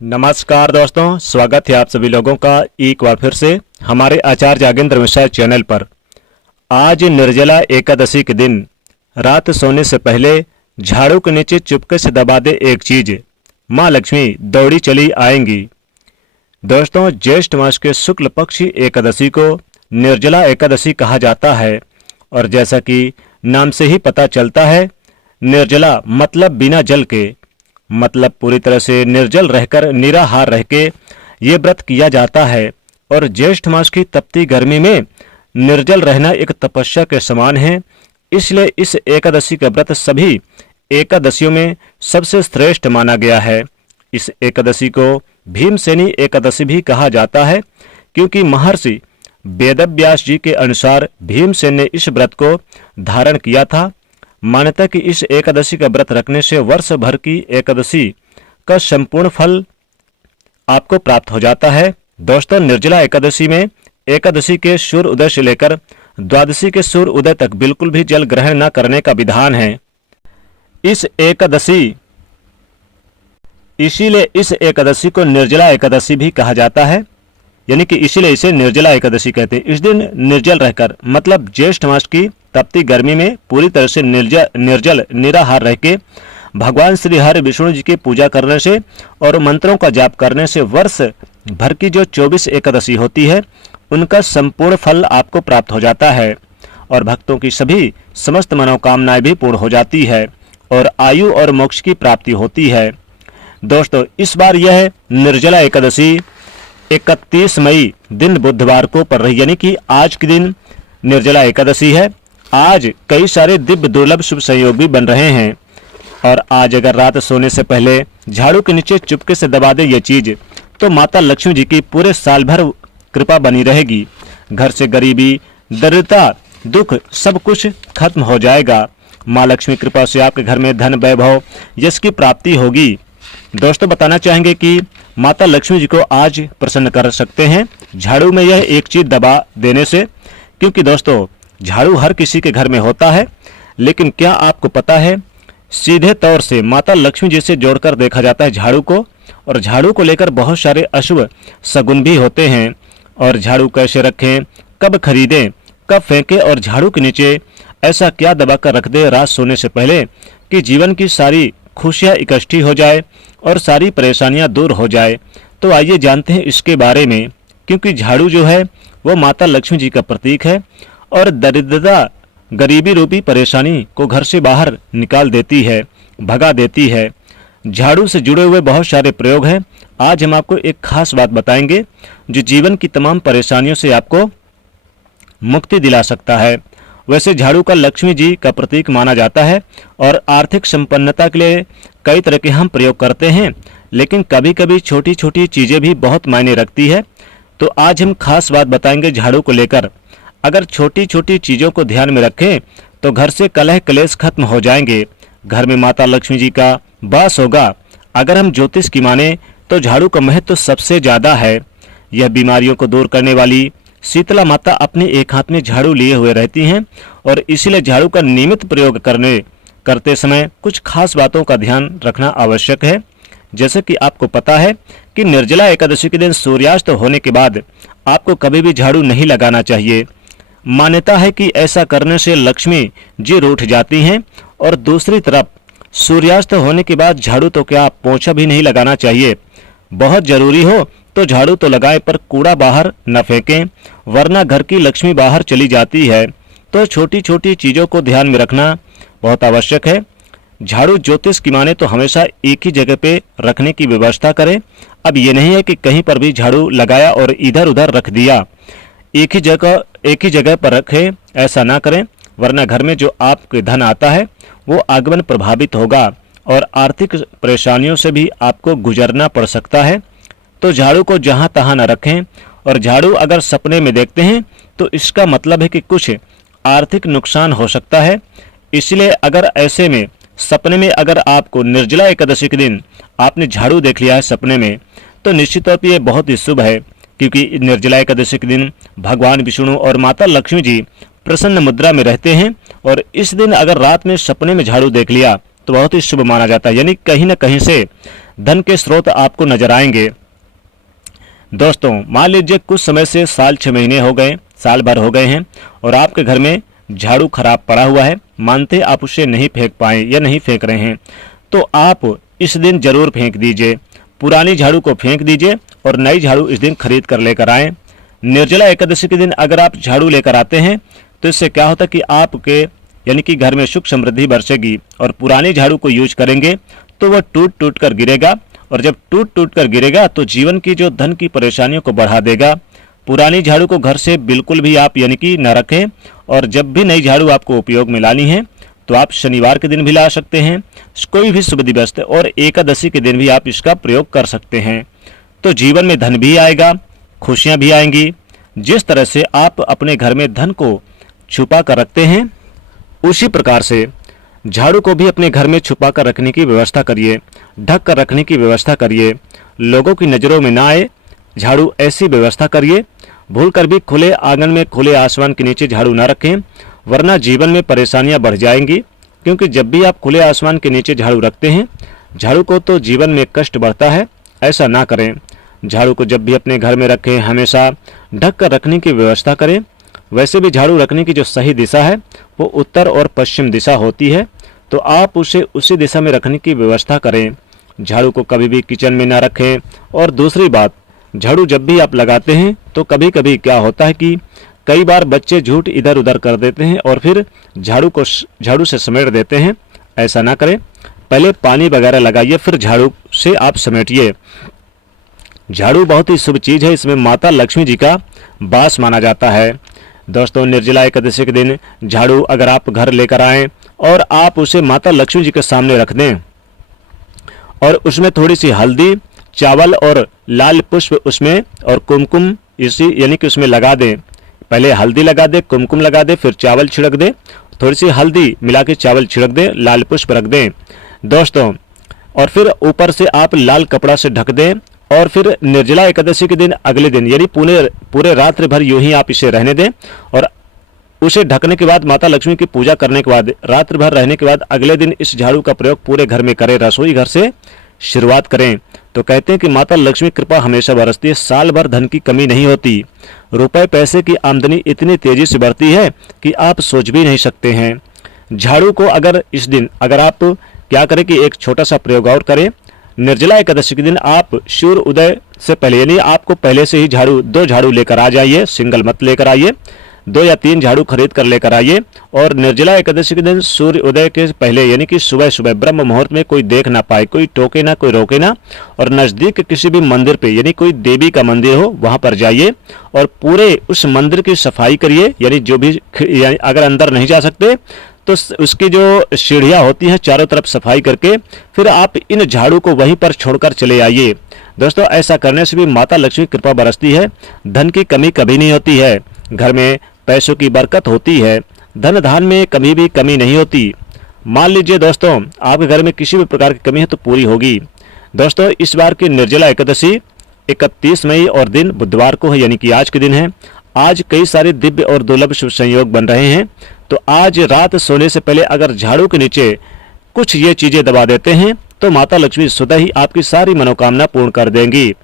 नमस्कार दोस्तों, स्वागत है आप सभी लोगों का एक बार फिर से हमारे आचार्य जागेंद्र मिश्रा चैनल पर। आज निर्जला एकादशी के दिन रात सोने से पहले झाड़ू के नीचे चुपके से दबा दे एक चीज, माँ लक्ष्मी दौड़ी चली आएंगी। दोस्तों, ज्येष्ठ मास के शुक्ल पक्ष एकादशी को निर्जला एकादशी कहा जाता है और जैसा कि नाम से ही पता चलता है, निर्जला मतलब बिना जल के, मतलब पूरी तरह से निर्जल रहकर निराहार रह के ये व्रत किया जाता है। और ज्येष्ठ मास की तपती गर्मी में निर्जल रहना एक तपस्या के समान है। इसलिए इस एकादशी का व्रत सभी एकादशियों में सबसे श्रेष्ठ माना गया है। इस एकादशी को भीमसेनी एकादशी भी कहा जाता है, क्योंकि महर्षि वेदव्यास जी के अनुसार भीमसेन ने इस व्रत को धारण किया था। मान्यता कि इस एकादशी का व्रत रखने से वर्ष भर की एकादशी का संपूर्ण फल आपको प्राप्त हो जाता है। दोस्तों, निर्जला एकादशी में एकादशी के सूर्य उदय से लेकर द्वादशी के सूर्य उदय तक बिल्कुल भी जल ग्रहण न करने का विधान है। इसीलिए इस एकादशी को निर्जला एकादशी भी कहा जाता है, यानी कि इसीलिए इसे निर्जला एकादशी कहते हैं। इस दिन निर्जल रहकर, मतलब ज्येष्ठ मास की तपती गर्मी में पूरी तरह से निर्जल निराहार रह के भगवान श्री हरि विष्णु जी की पूजा करने से और मंत्रों का जाप करने से वर्ष भर की जो 24 एकादशी होती है उनका संपूर्ण फल आपको प्राप्त हो जाता है और भक्तों की सभी समस्त मनोकामनाएं भी पूर्ण हो जाती है और आयु और मोक्ष की प्राप्ति होती है। दोस्तों, इस बार यह निर्जला एकादशी 31 मई दिन बुधवार को पड़ रही, यानी कि आज के दिन निर्जला एकादशी है। आज कई सारे दिव्य दुर्लभ शुभ संयोग भी बन रहे हैं और आज अगर रात सोने से पहले झाड़ू के नीचे चुपके से दबा दे ये चीज, तो माता लक्ष्मी जी की पूरे साल भर कृपा बनी रहेगी। घर से गरीबी, दरिद्रता, दुख सब कुछ खत्म हो जाएगा। माँ लक्ष्मी कृपा से आपके घर में धन, वैभव, यश की प्राप्ति होगी। दोस्तों, बताना चाहेंगे कि माता लक्ष्मी जी को आज प्रसन्न कर सकते हैं झाड़ू में यह एक चीज दबा देने से, क्योंकि दोस्तों झाड़ू हर किसी के घर में होता है, लेकिन क्या आपको पता है सीधे तौर से माता लक्ष्मी जी से जोड़कर देखा जाता है झाड़ू को, और झाड़ू को लेकर बहुत सारे अशुभ सगुन भी होते हैं। और झाड़ू कैसे रखें, कब खरीदें, कब फेंकें और झाड़ू के नीचे ऐसा क्या दबाकर रख दे रात सोने से पहले कि जीवन की सारी खुशियाँ इकट्ठी हो जाए और सारी परेशानियां दूर हो जाए। तो आइए जानते हैं इसके बारे में, क्योंकि झाड़ू जो है वो माता लक्ष्मी जी का प्रतीक है और दरिद्रता, गरीबी रूपी परेशानी को घर से बाहर निकाल देती है, भगा देती है। झाड़ू से जुड़े हुए बहुत सारे प्रयोग हैं। आज हम आपको एक खास बात बताएंगे जो जीवन की तमाम परेशानियों से आपको मुक्ति दिला सकता है। वैसे झाड़ू का लक्ष्मी जी का प्रतीक माना जाता है और आर्थिक संपन्नता के लिए कई तरह के हम प्रयोग करते हैं, लेकिन कभी कभी छोटी छोटी चीज़ें भी बहुत मायने रखती है। तो आज हम खास बात बताएंगे झाड़ू को लेकर। अगर छोटी छोटी चीज़ों को ध्यान में रखें तो घर से कलह क्लेश खत्म हो जाएंगे, घर में माता लक्ष्मी जी का वास होगा। अगर हम ज्योतिष की माने तो झाड़ू का महत्व सबसे ज़्यादा है। यह बीमारियों को दूर करने वाली शीतला माता अपने एक हाथ में झाड़ू लिए हुए रहती हैं और इसीलिए झाड़ू का नियमित प्रयोग करते समय कुछ खास बातों का ध्यान रखना आवश्यक है। जैसे कि आपको पता है कि निर्जला एकादशी के दिन सूर्यास्त होने के बाद आपको कभी भी झाड़ू नहीं लगाना चाहिए। मान्यता है कि ऐसा करने से लक्ष्मी जी रूठ जाती हैं और दूसरी तरफ सूर्यास्त होने के बाद झाड़ू तो क्या पोंछा भी नहीं लगाना चाहिए। बहुत जरूरी हो तो झाड़ू तो लगाएं, पर कूड़ा बाहर न फेंकें, वरना घर की लक्ष्मी बाहर चली जाती है। तो छोटी छोटी चीज़ों को ध्यान में रखना बहुत आवश्यक है। झाड़ू ज्योतिष की माने तो हमेशा एक ही जगह पे रखने की व्यवस्था करें। अब ये नहीं है कि कहीं पर भी झाड़ू लगाया और इधर उधर रख दिया, एक ही जगह पर रखें, ऐसा ना करें, वरना घर में जो आपके धन आता है वो आगमन प्रभावित होगा और आर्थिक परेशानियों से भी आपको गुजरना पड़ सकता है। तो झाड़ू को जहां तहां न रखें, और झाड़ू अगर सपने में देखते हैं तो इसका मतलब है कि कुछ आर्थिक नुकसान हो सकता है। इसलिए अगर ऐसे में सपने में अगर आपको निर्जला एकादशी के दिन आपने झाड़ू देख लिया है सपने में, तो निश्चित तौर पर यह बहुत ही शुभ है, क्योंकि निर्जला एकादशी के दिन भगवान विष्णु और माता लक्ष्मी जी प्रसन्न मुद्रा में रहते हैं। और इस दिन अगर रात में सपने में झाड़ू देख लिया तो बहुत ही शुभ माना जाता है, यानी कहीं ना कहीं से धन के स्रोत आपको नजर आएंगे। दोस्तों मान लीजिए कुछ समय से साल 6 महीने हो गए, साल भर हो गए हैं और आपके घर में झाड़ू खराब पड़ा हुआ है, मानते आप उसे नहीं फेंक पाए या नहीं फेंक रहे हैं, तो आप इस दिन जरूर फेंक दीजिए। पुरानी झाड़ू को फेंक दीजिए और नई झाड़ू इस दिन खरीद कर लेकर आएं। निर्जला एकादशी के दिन अगर आप झाड़ू लेकर आते हैं तो इससे क्या होता है कि आपके यानी कि घर में सुख समृद्धि बरसेगी, और पुरानी झाड़ू को यूज करेंगे तो वह टूट टूट कर गिरेगा, और जब टूट टूट कर गिरेगा तो जीवन की जो धन की परेशानियों को बढ़ा देगा। पुरानी झाड़ू को घर से बिल्कुल भी आप यानी कि न रखें, और जब भी नई झाड़ू आपको उपयोग में लानी है तो आप शनिवार के दिन भी ला सकते हैं, कोई भी शुभ दिवस और एकादशी के दिन भी आप इसका प्रयोग कर सकते हैं। तो जीवन में धन भी आएगा, खुशियां भी आएंगी। जिस तरह से आप अपने घर में धन को छुपा कर रखते हैं, उसी प्रकार से झाड़ू को भी अपने घर में छुपा कर रखने की व्यवस्था करिए, ढक कर रखने की व्यवस्था करिए, लोगों की नज़रों में ना आए झाड़ू, ऐसी व्यवस्था करिए। भूल कर भी खुले आंगन में खुले आसमान के नीचे झाड़ू ना रखें, वरना जीवन में परेशानियां बढ़ जाएंगी। क्योंकि जब भी आप खुले आसमान के नीचे झाड़ू रखते हैं, झाड़ू को तो जीवन में कष्ट बढ़ता है, ऐसा ना करें। झाड़ू को जब भी अपने घर में रखें हमेशा ढक कर रखने की व्यवस्था करें। वैसे भी झाड़ू रखने की जो सही दिशा है वो उत्तर और पश्चिम दिशा होती है, तो आप उसे उसी दिशा में रखने की व्यवस्था करें। झाड़ू को कभी भी किचन में ना रखें। और दूसरी बात, झाड़ू जब भी आप लगाते हैं तो कभी कभी क्या होता है कि कई बार बच्चे झूठ इधर उधर कर देते हैं और फिर झाड़ू से समेट देते हैं, ऐसा ना करें। पहले पानी वगैरह लगाइए, फिर झाड़ू से आप समेटिए। झाड़ू बहुत ही शुभ चीज़ है, इसमें माता लक्ष्मी जी का वास माना जाता है। दोस्तों निर्जला एकादशी के दिन झाड़ू अगर आप घर लेकर आएं और आप उसे माता लक्ष्मी जी के सामने रख दें और उसमें थोड़ी सी हल्दी, चावल और लाल पुष्प उसमें और कुमकुम इसी यानी कि उसमें लगा दें। पहले हल्दी लगा दे, कुमकुम लगा दे, फिर चावल छिड़क दे, थोड़ी सी हल्दी मिला के चावल छिड़क दें, लाल पुष्प रख दें दोस्तों, और फिर ऊपर से आप लाल कपड़ा से ढक दें। और फिर निर्जला एकादशी के दिन अगले दिन यानी पूरे रात्रि भर यूं ही आप इसे रहने दें, और उसे ढकने के बाद माता लक्ष्मी की पूजा करने के बाद रात्रि भर रहने के बाद अगले दिन इस झाड़ू का प्रयोग पूरे घर में करें, रसोई घर से शुरुआत करें। तो कहते हैं कि माता लक्ष्मी कृपा हमेशा बरसती है, साल भर धन की कमी नहीं होती, रुपए पैसे की आमदनी इतनी तेजी से बढ़ती है कि आप सोच भी नहीं सकते हैं। झाड़ू को अगर इस दिन अगर आप क्या करें कि एक छोटा सा प्रयोग और करें। निर्जला एकादशी के दिन आप सूर्य उदय से पहले यानी आपको पहले से ही दो झाड़ू लेकर आ जाइए, सिंगल मत लेकर आइए, 2 या 3 झाड़ू खरीद कर लेकर आइए। और निर्जला एकादशी के दिन सूर्य उदय के पहले यानी कि सुबह सुबह ब्रह्म मुहूर्त में कोई देख ना पाए, कोई टोके ना, कोई रोके ना, और नजदीक किसी भी मंदिर पे यानी कोई देवी का मंदिर हो वहां पर जाइए और पूरे उस मंदिर की सफाई करिए। यानी जो भी यानी अगर अंदर नहीं जा सकते तो उसकी जो सीढ़ियाँ होती हैं चारों तरफ सफाई करके फिर आप इन झाड़ू को वहीं पर छोड़कर चले आइए। दोस्तों ऐसा करने से भी माता लक्ष्मी कृपा बरसती है, धन की कमी कभी नहीं होती है, घर में पैसों की बरकत होती है, धन धान में कभी भी कमी नहीं होती। मान लीजिए दोस्तों आपके घर में किसी भी प्रकार की कमी है तो पूरी होगी। दोस्तों इस बार की निर्जला एकादशी 31 मई और दिन बुधवार को है, यानी कि आज के दिन है। आज कई सारे दिव्य और दुर्लभ शुभ संयोग बन रहे हैं, तो आज रात सोने से पहले अगर झाड़ू के नीचे कुछ ये चीजें दबा देते हैं तो माता लक्ष्मी स्वतः ही आपकी सारी मनोकामना पूर्ण कर देंगी।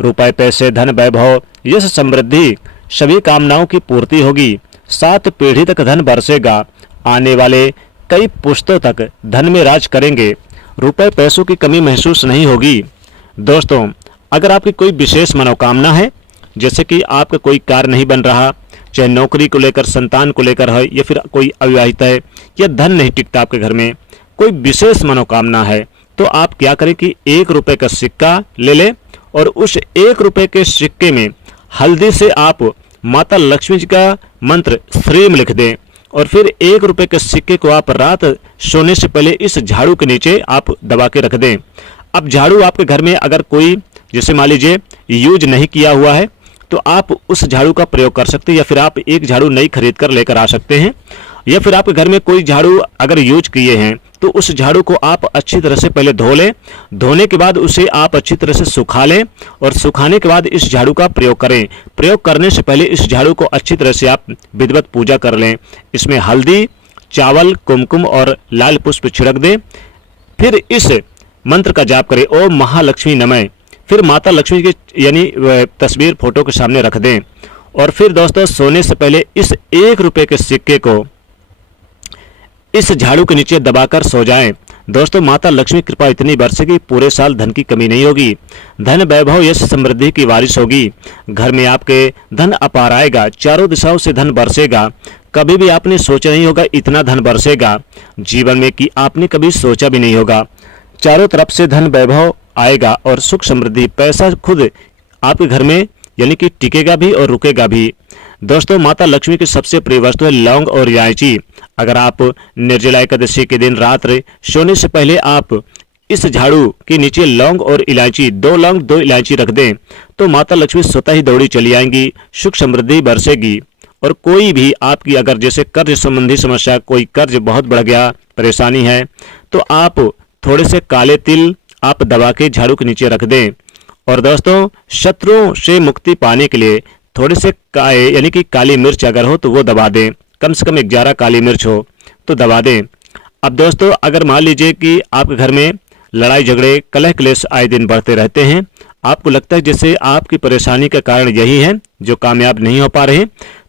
रुपए पैसे, धन वैभव, यश समृद्धि, सभी कामनाओं की पूर्ति होगी। 7 पीढ़ी तक धन बरसेगा, आने वाले कई पुश्तों तक धन में राज करेंगे, रुपए पैसों की कमी महसूस नहीं होगी। दोस्तों अगर आपकी कोई विशेष मनोकामना है, जैसे कि आपका कोई कार्य नहीं बन रहा, चाहे नौकरी को लेकर, संतान को लेकर है, या फिर कोई अविवाहित है, या धन नहीं टिकता आपके घर में, कोई विशेष मनोकामना है, तो आप क्या करें कि 1 रुपए का सिक्का ले लें और उस 1 रुपए के सिक्के में हल्दी से आप माता लक्ष्मी जी का मंत्र श्रीम लिख दें और फिर 1 रुपए के सिक्के को आप रात सोने से पहले इस झाड़ू के नीचे आप दबा के रख दें। अब झाड़ू आपके घर में अगर कोई जैसे मान लीजिए यूज नहीं किया हुआ है तो आप उस झाड़ू का प्रयोग कर सकते हैं, या फिर आप एक झाड़ू नई खरीद कर लेकर आ सकते हैं, या फिर आपके घर में कोई झाड़ू अगर यूज किए हैं तो उस झाड़ू को आप अच्छी तरह से पहले धो लें, धोने के बाद उसे आप अच्छी तरह से सुखा लें और सुखाने के बाद इस झाड़ू का प्रयोग करें। प्रयोग करने से पहले इस झाड़ू को अच्छी तरह से आप विधिवत पूजा कर लें। इसमें हल्दी, चावल, कुमकुम और लाल पुष्प छिड़क दें। फिर इस मंत्र का जाप करें, ओम महालक्ष्मी नमः। फिर माता लक्ष्मी की यानी तस्वीर फोटो के सामने रख दें। और फिर दोस्तों सोने से पहले इस 1 रुपए के सिक्के को इस झाड़ू के नीचे दबाकर सो जाएं। दोस्तों माता लक्ष्मी कृपा इतनी बरसेगी, पूरे साल धन की कमी नहीं होगी, धन वैभव यश समृद्धि की बारिश होगी, घर में आपके धन अपार आएगा, चारों दिशाओं से धन बरसेगा, कभी भी आपने सोचा नहीं होगा इतना धन बरसेगा जीवन में कि आपने कभी सोचा भी नहीं होगा। चारों तरफ से धन वैभव आएगा और सुख समृद्धि, पैसा खुद आपके घर में यानी कि टिकेगा भी और रुकेगा भी। दोस्तों माता लक्ष्मी की सबसे प्रिय वस्तु है लौंग और इलायची। अगर आप निर्जला एकादशी के दिन रात्रि सोने से पहले आप इस झाड़ू के नीचे लौंग और इलायची, 2 लौंग 2 इलायची रख दें तो माता लक्ष्मी स्वतः ही दौड़ी चली आएंगी, सुख समृद्धि बरसेगी। और कोई भी आपकी अगर जैसे कर्ज संबंधी समस्या, कोई कर्ज बहुत बढ़ गया, परेशानी है, तो आप थोड़े से काले तिल आप दबा के झाड़ू के नीचे रख दें। और दोस्तों शत्रुओं से मुक्ति पाने के लिए थोड़े से यानी कि काली मिर्च अगर हो तो वो दबा दें, कम से कम 11 काली मिर्च हो तो दबा दें। अब दोस्तों अगर मान लीजिए कि आपके घर में लड़ाई झगड़े कलह क्लेश आए दिन बढ़ते रहते हैं, आपको लगता है जैसे आपकी परेशानी का कारण यही है जो कामयाब नहीं हो पा रहे,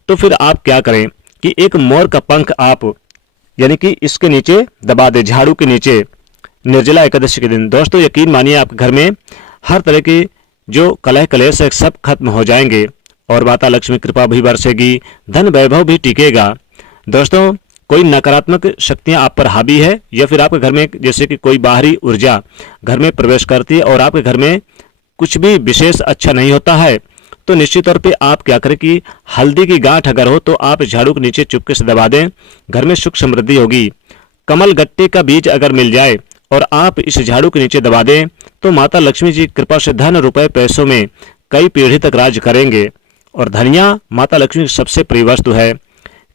तो फिर आप क्या करें कि एक मोर का पंख आप यानी कि इसके नीचे दबा दें, झाड़ू के नीचे, निर्जला एकादशी के दिन। दोस्तों यकीन मानिए आपके घर में हर तरह के जो कलह क्लेश है सब खत्म हो जाएंगे और माता लक्ष्मी कृपा भी बरसेगी, धन वैभव भी टिकेगा। दोस्तों कोई नकारात्मक शक्तियां आप पर हावी है या फिर आपके घर में जैसे कि कोई बाहरी ऊर्जा घर में प्रवेश करती है और आपके घर में कुछ भी विशेष अच्छा नहीं होता है, तो निश्चित तौर पे आप क्या करें कि हल्दी की गांठ अगर हो तो आप झाड़ू के नीचे चुपके से दबा दें, घर में सुख समृद्धि होगी। कमल गट्टे का बीज अगर मिल जाए और आप इस झाड़ू के नीचे दबा दें तो माता लक्ष्मी जी कृपा से धन रुपए पैसों में कई पीढ़ी तक राज करेंगे। और धनिया माता लक्ष्मी की सबसे प्रिय वस्तु है।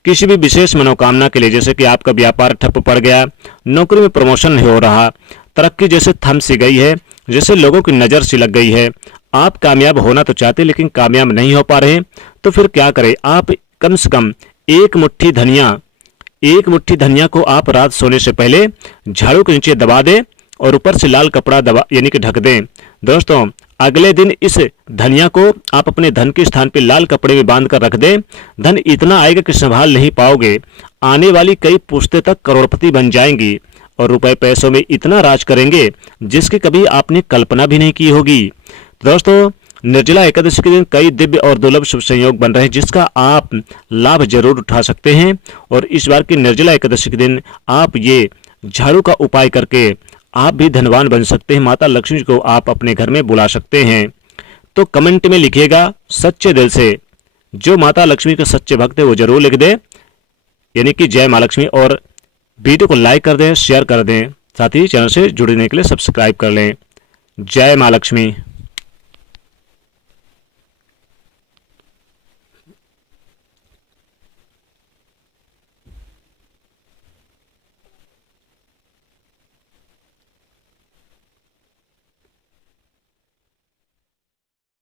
किसी भी विशेष मनोकामना के लिए, जैसे कि आपका व्यापार ठप पड़ गया, नौकरी में प्रमोशन नहीं हो रहा, तरक्की जैसे थम सी गई है, जैसे लोगों की नजर सी लग गई है, आप कामयाब होना तो चाहते लेकिन कामयाब नहीं हो पा रहे, तो फिर क्या करें, आप कम से कम एक मुट्ठी धनिया को आप रात सोने से पहले झाड़ू के नीचे दबा दें और ऊपर से लाल कपड़ा दबा यानी कि ढक दें। दोस्तों अगले दिन इस धनिया को आप अपने धन के स्थान पे लाल कपड़े में बांध कर रख दें, धन इतना आएगा कि संभाल नहीं पाओगे, आने वाली कई पुश्तें तक करोड़पति बन जाएंगी और रुपए पैसों में इतना राज करेंगे जिसकी कभी आपने कल्पना भी नहीं की होगी। दोस्तों निर्जला एकादशी के दिन कई दिव्य और दुर्लभ शुभ संयोग बन रहे हैं जिसका आप लाभ जरूर उठा सकते हैं। और इस बार की निर्जला एकादशी के दिन आप ये झाड़ू का उपाय करके आप भी धनवान बन सकते हैं, माता लक्ष्मी को आप अपने घर में बुला सकते हैं। तो कमेंट में लिखिएगा सच्चे दिल से, जो माता लक्ष्मी के सच्चे भक्त है वो जरूर लिख दें, यानी कि जय मां लक्ष्मी। और वीडियो को लाइक कर दें, शेयर कर दें, साथ ही चैनल से जुड़ने के लिए सब्सक्राइब कर लें। जय मां लक्ष्मी।